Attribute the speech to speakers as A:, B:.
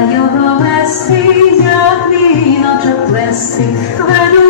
A: Та його вести, як віночок плести, веду